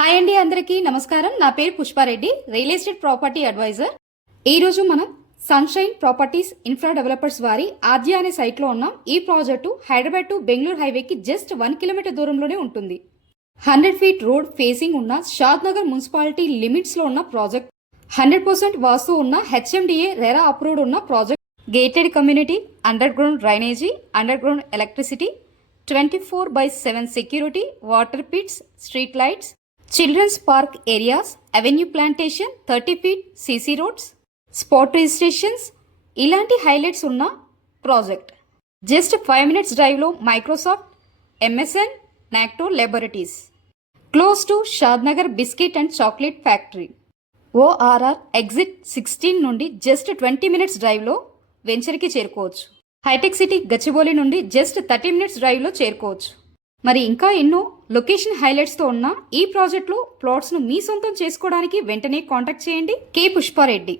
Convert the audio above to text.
Hi అండి, అందరికీ నమస్కారం. నా పేరు Pushpa Reddy, real estate property adviser. ఈ రోజు మనం సన్షైన్ ప్రాపర్టీస్ ఇన్ఫ్రా డెవలపర్స్ వారి ఆద్య అనే సైట్లో ఉన్నాం. ఈ ప్రాజెక్టు హైదరాబాద్ టు బెంగళూరు హైవేకి జస్ట్ 1 కిలోమీటర్ దూరంలోనే ఉంటుంది. 100 ఫీట్ రోడ్ ఫేసింగ్ ఉన్న షాద్ నగర్ మున్సిపాలిటీ లిమిట్స్ లో ఉన్న ప్రాజెక్ట్. 100% వాస్తు ఉన్న హెచ్ఎండిఏ రెరా అప్రూవ్డ్ ఉన్న project. Gated community, underground drainage, underground electricity, 24/7 security, water pits, street lights, children's park areas, avenue plantation, 30 feet CC roads, spot registrations, ఇలాంటి highlights ఉన్న project. Just 5 minutes డ్రైవ్లో Microsoft, MSN, నాక్టో laboratories, close to Shadnagar biscuit and chocolate factory. ORR exit 16 నుండి just 20 minutes డ్రైవ్లో వెంచర్కి చేరుకోవచ్చు. Hitech city Gachibowli నుండి just 30 minutes డ్రైవ్లో చేరుకోవచ్చు. మరి ఇంకా ఎన్నో లొకేషన్ హైలైట్స్తో ఉన్న ఈ ప్రాజెక్ట్లో ప్లాట్స్ను మీ సొంతం చేసుకోవడానికి వెంటనే కాంటాక్ట్ చేయండి. కే పుష్పారెడ్డి.